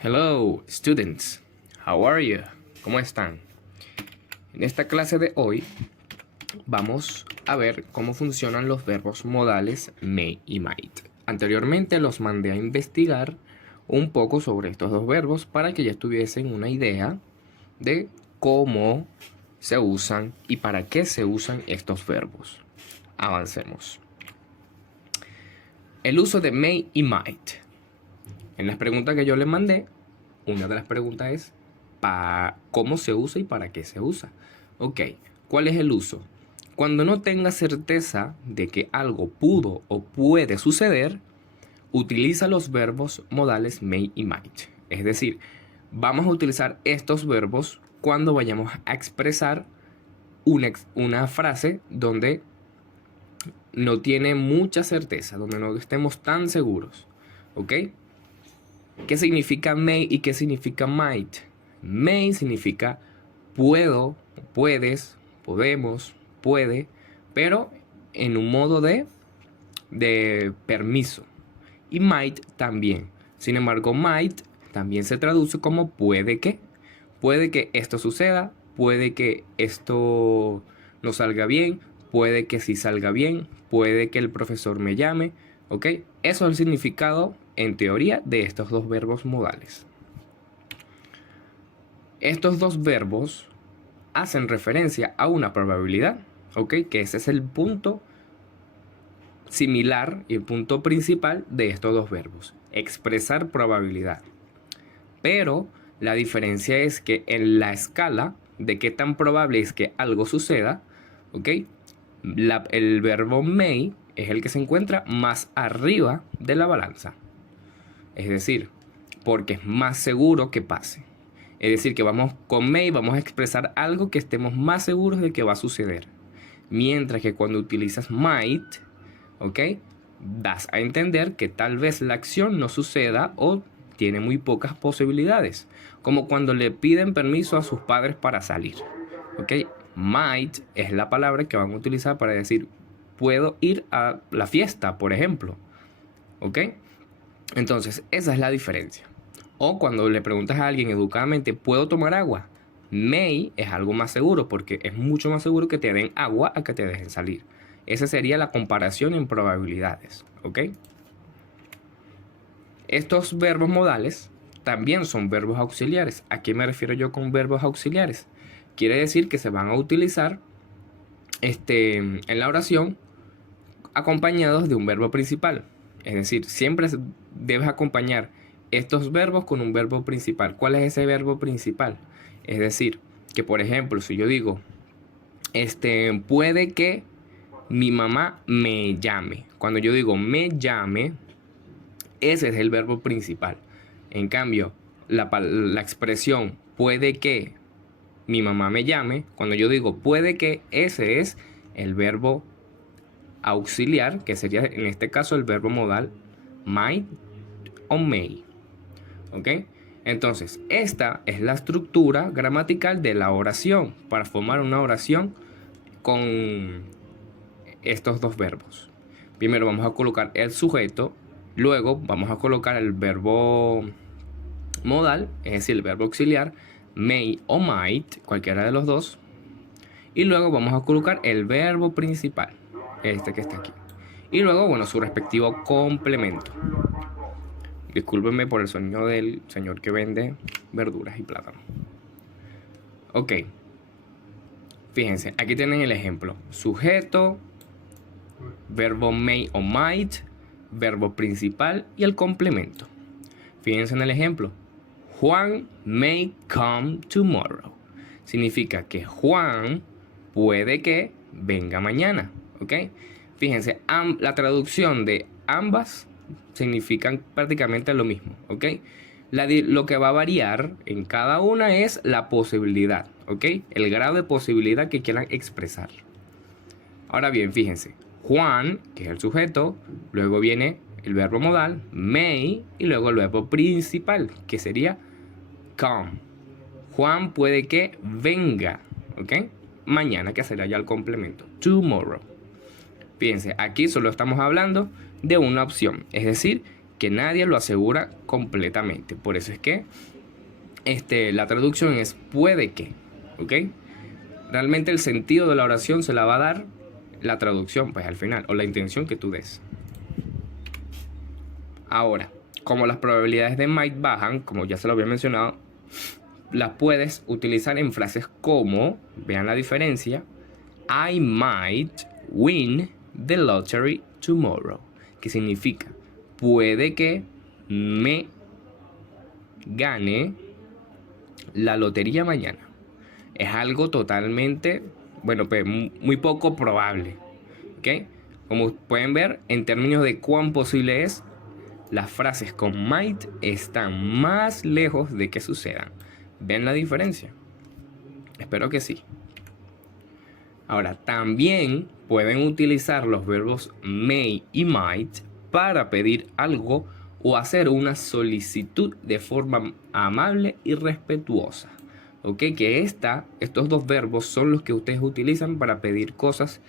Hello, students. How are you? ¿Cómo están? En esta clase de hoy vamos a ver cómo funcionan los verbos modales may y might. Anteriormente los mandé a investigar un poco sobre estos dos verbos para que ya tuviesen una idea de cómo se usan y para qué se usan estos verbos. Avancemos. El uso de may y might. En las preguntas que yo les mandé, una de las preguntas es ¿cómo se usa y para qué se usa? Ok, ¿cuál es el uso? Cuando no tengas certeza de que algo pudo o puede suceder, utiliza los verbos modales may y might. Es decir, vamos a utilizar estos verbos cuando vayamos a expresar una frase donde no tiene mucha certeza, donde no estemos tan seguros. ¿Ok? ¿Qué significa may y qué significa might? May significa puedo, puedes, podemos, puede, pero en un modo de permiso. Y might también. Sin embargo, might también se traduce como puede que. Puede que esto suceda, puede que esto no salga bien, puede que sí salga bien, puede que el profesor me llame, ¿ok? Eso es el significado, en teoría, de estos dos verbos modales. Estos dos verbos hacen referencia a una probabilidad, ¿ok? Que ese es el punto similar y el punto principal de estos dos verbos, expresar probabilidad. Pero la diferencia es que en la escala de qué tan probable es que algo suceda, ¿ok? El verbo may es el que se encuentra más arriba de la balanza. Es decir, porque es más seguro que pase. Es decir, que con may vamos a expresar algo que estemos más seguros de que va a suceder. Mientras que cuando utilizas might, ¿ok? Das a entender que tal vez la acción no suceda o tiene muy pocas posibilidades. Como cuando le piden permiso a sus padres para salir. ¿Ok? Might es la palabra que van a utilizar para decir puedo ir a la fiesta, por ejemplo. ¿Ok? Entonces, esa es la diferencia. O cuando le preguntas a alguien educadamente, ¿puedo tomar agua? May es algo más seguro porque es mucho más seguro que te den agua a que te dejen salir. Esa sería la comparación en probabilidades. ¿Ok? Estos verbos modales también son verbos auxiliares. ¿A qué me refiero yo con verbos auxiliares? Quiere decir que se van a utilizar en la oración acompañados de un verbo principal. Es decir, siempre debes acompañar estos verbos con un verbo principal. ¿Cuál es ese verbo principal? Es decir, que por ejemplo, si yo digo, puede que mi mamá me llame. Cuando yo digo me llame, ese es el verbo principal. En cambio, la expresión puede que mi mamá me llame, cuando yo digo puede que, ese es el verbo auxiliar, que sería en este caso el verbo modal might o may. ¿Ok? Entonces, esta es la estructura gramatical de la oración para formar una oración con estos dos verbos. Primero vamos a colocar el sujeto, luego vamos a colocar el verbo modal, es decir, el verbo auxiliar, may o might, cualquiera de los dos, y luego vamos a colocar el verbo principal, este que está aquí, y luego, bueno, su respectivo complemento. Discúlpenme por el sonido del señor que vende verduras y plátanos. Ok, fíjense, aquí tienen el ejemplo: sujeto, verbo may o might, verbo principal y el complemento. Fíjense en el ejemplo: Juan may come tomorrow. Significa que Juan puede que venga mañana. ¿Ok? Fíjense, la traducción de ambas significan prácticamente lo mismo. ¿Ok? Lo que va a variar en cada una es la posibilidad. ¿Ok? El grado de posibilidad que quieran expresar. Ahora bien, fíjense. Juan, que es el sujeto, luego viene el verbo modal, may, y luego el verbo principal, que sería come. Juan puede que venga, ¿ok? Mañana, que será ya el complemento, tomorrow. Fíjense, aquí solo estamos hablando de una opción, es decir, que nadie lo asegura completamente. Por eso es que la traducción es puede que, ¿ok? Realmente el sentido de la oración se la va a dar la traducción, pues al final, o la intención que tú des. Ahora, como las probabilidades de might bajan, como ya se lo había mencionado, las puedes utilizar en frases como, vean la diferencia, I might win the lottery tomorrow, que significa, puede que me gane la lotería mañana. Es algo totalmente, bueno, pues muy poco probable, ¿ok? Como pueden ver, en términos de cuán posible es, las frases con might están más lejos de que sucedan. ¿Ven la diferencia? Espero que sí. Ahora, también pueden utilizar los verbos may y might para pedir algo o hacer una solicitud de forma amable y respetuosa. ¿Ok? Que estos dos verbos son los que ustedes utilizan para pedir cosas.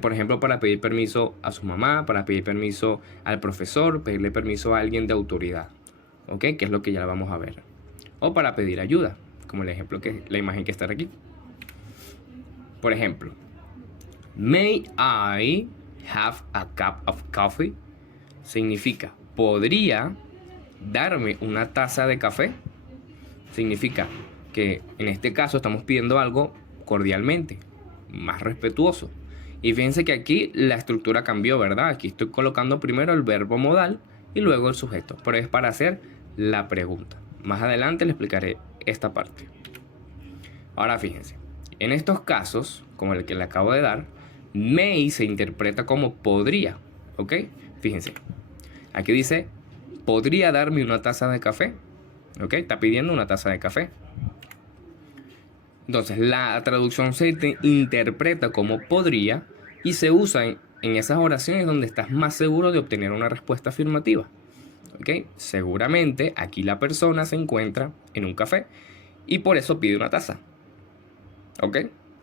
Por ejemplo, para pedir permiso a su mamá, para pedir permiso al profesor, pedirle permiso a alguien de autoridad. ¿Ok? Que es lo que ya vamos a ver. O para pedir ayuda, como el ejemplo la imagen que está aquí. Por ejemplo, may I have a cup of coffee? Significa, ¿podría darme una taza de café? Significa que en este caso estamos pidiendo algo cordialmente, más respetuoso. Y fíjense que aquí la estructura cambió, ¿verdad? Aquí estoy colocando primero el verbo modal y luego el sujeto, pero es para hacer la pregunta. Más adelante les explicaré esta parte. Ahora fíjense, en estos casos, como el que le acabo de dar, may se interpreta como podría, ¿ok? Fíjense, aquí dice, ¿podría darme una taza de café? ¿Ok? Está pidiendo una taza de café. Entonces, la traducción se interpreta como podría y se usa en esas oraciones donde estás más seguro de obtener una respuesta afirmativa. ¿Ok? Seguramente aquí la persona se encuentra en un café y por eso pide una taza. ¿Ok?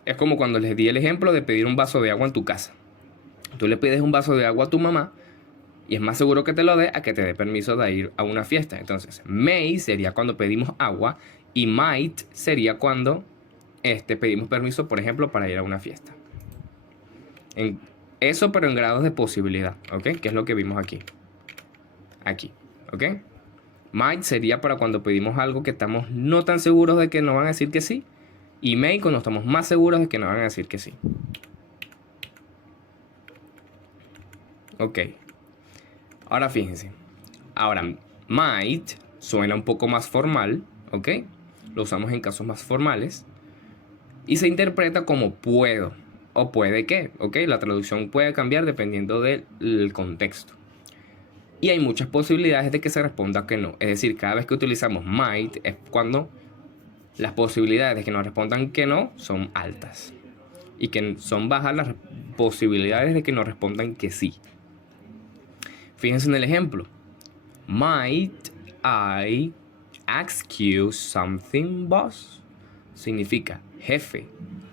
Es como cuando les di el ejemplo de pedir un vaso de agua en tu casa. Tú le pides un vaso de agua a tu mamá y es más seguro que te lo dé a que te dé permiso de ir a una fiesta. Entonces, may sería cuando pedimos agua y might sería cuando pedimos permiso, por ejemplo, para ir a una fiesta. Eso, pero en grados de posibilidad, ¿ok? Que es lo que vimos aquí. Aquí, ¿ok? Might sería para cuando pedimos algo que estamos no tan seguros de que nos van a decir que sí. Y may cuando estamos más seguros de que nos van a decir que sí. Ok. Ahora fíjense. Ahora, might suena un poco más formal, ¿ok? Lo usamos en casos más formales. Y se interpreta como puedo o puede que, ¿ok? La traducción puede cambiar dependiendo del contexto. Y hay muchas posibilidades de que se responda que no. Es decir, cada vez que utilizamos might es cuando las posibilidades de que nos respondan que no son altas. Y que son bajas las posibilidades de que nos respondan que sí. Fíjense en el ejemplo. Might I ask you something, boss? Significa, jefe,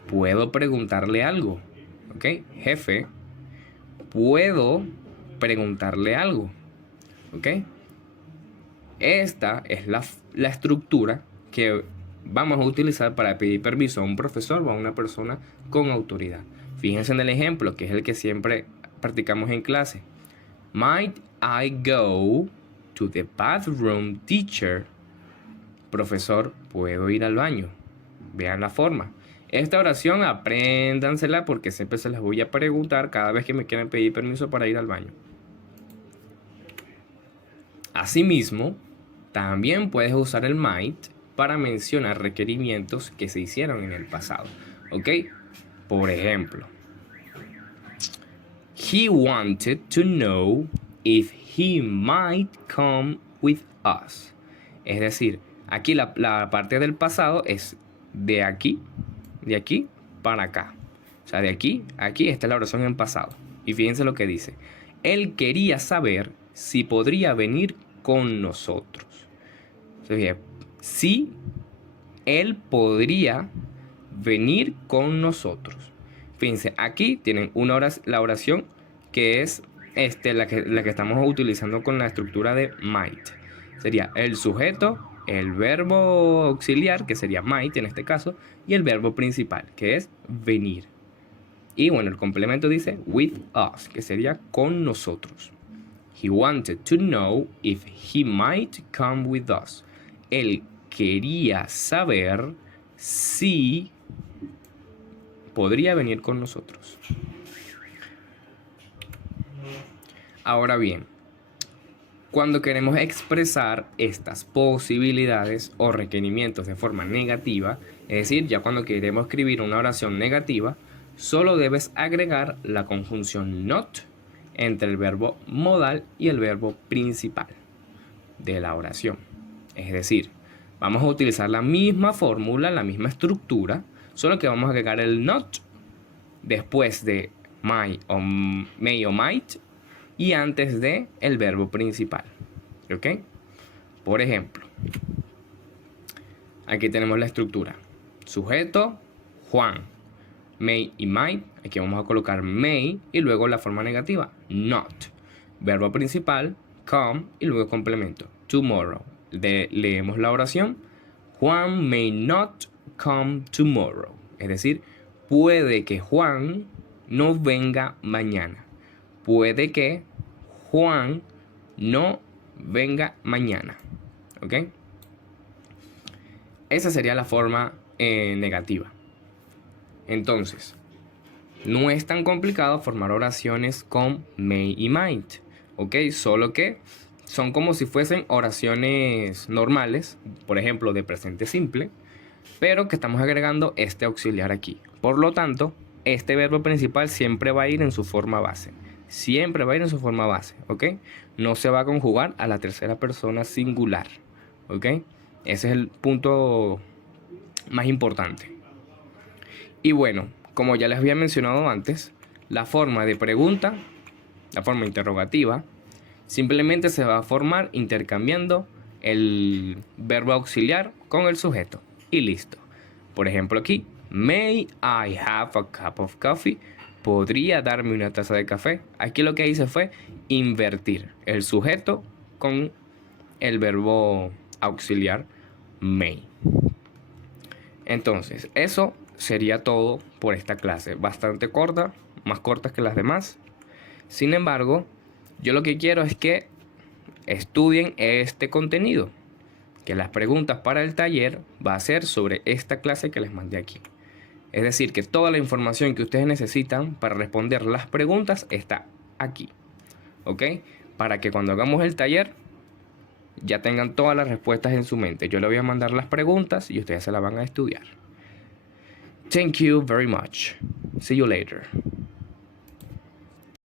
¿puedo preguntarle algo? ¿Ok? Jefe, ¿puedo preguntarle algo? ¿Ok? Esta es la estructura que vamos a utilizar para pedir permiso a un profesor o a una persona con autoridad. Fíjense en el ejemplo, que es el que siempre practicamos en clase. Might I go to the bathroom, teacher? Profesor, ¿puedo ir al baño? Vean la forma. Esta oración apréndansela porque siempre se las voy a preguntar cada vez que me quieran pedir permiso para ir al baño. Asimismo, también puedes usar el might para mencionar requerimientos que se hicieron en el pasado. ¿Ok? Por ejemplo, he wanted to know if he might come with us. Es decir, aquí la parte del pasado es de aquí para acá. O sea, de aquí a aquí, esta es la oración en pasado. Y fíjense lo que dice. Él quería saber si podría venir con nosotros. O sea, si él podría venir con nosotros. Fíjense, aquí tienen la oración que es la que estamos utilizando con la estructura de might. Sería el sujeto, el verbo auxiliar, que sería might en este caso, y el verbo principal, que es venir. Y bueno, el complemento dice with us, que sería con nosotros. He wanted to know if he might come with us. Él quería saber si podría venir con nosotros. Ahora bien, cuando queremos expresar estas posibilidades o requerimientos de forma negativa, es decir, ya cuando queremos escribir una oración negativa, solo debes agregar la conjunción not entre el verbo modal y el verbo principal de la oración. Es decir, vamos a utilizar la misma fórmula, la misma estructura, solo que vamos a agregar el not después de may o might y antes de el verbo principal. ¿Ok? Por ejemplo, aquí tenemos la estructura. Sujeto, Juan. May y might. Aquí vamos a colocar may y luego la forma negativa, not. Verbo principal, come y luego complemento, tomorrow. Leemos la oración. Juan may not come tomorrow. Es decir, puede que Juan no venga mañana. Puede que Juan no venga mañana. ¿Ok? Esa sería la forma negativa. Entonces, no es tan complicado formar oraciones con may y might. ¿Ok? Solo que son como si fuesen oraciones normales, por ejemplo, de presente simple, pero que estamos agregando este auxiliar aquí. Por lo tanto, este verbo principal siempre va a ir en su forma base. Siempre va a ir en su forma base, ¿ok? No se va a conjugar a la tercera persona singular, ¿ok? Ese es el punto más importante. Y bueno, como ya les había mencionado antes, la forma de pregunta, la forma interrogativa, simplemente se va a formar intercambiando el verbo auxiliar con el sujeto. Y listo. Por ejemplo aquí, may I have a cup of coffee? ¿Podría darme una taza de café? Aquí lo que hice fue invertir el sujeto con el verbo auxiliar may. Entonces, eso sería todo por esta clase. Bastante corta, más corta que las demás. Sin embargo, yo lo que quiero es que estudien este contenido. Que las preguntas para el taller va a ser sobre esta clase que les mandé aquí. Es decir, que toda la información que ustedes necesitan para responder las preguntas está aquí. ¿Ok? Para que cuando hagamos el taller ya tengan todas las respuestas en su mente. Yo les voy a mandar las preguntas y ustedes se las van a estudiar. Thank you very much. See you later.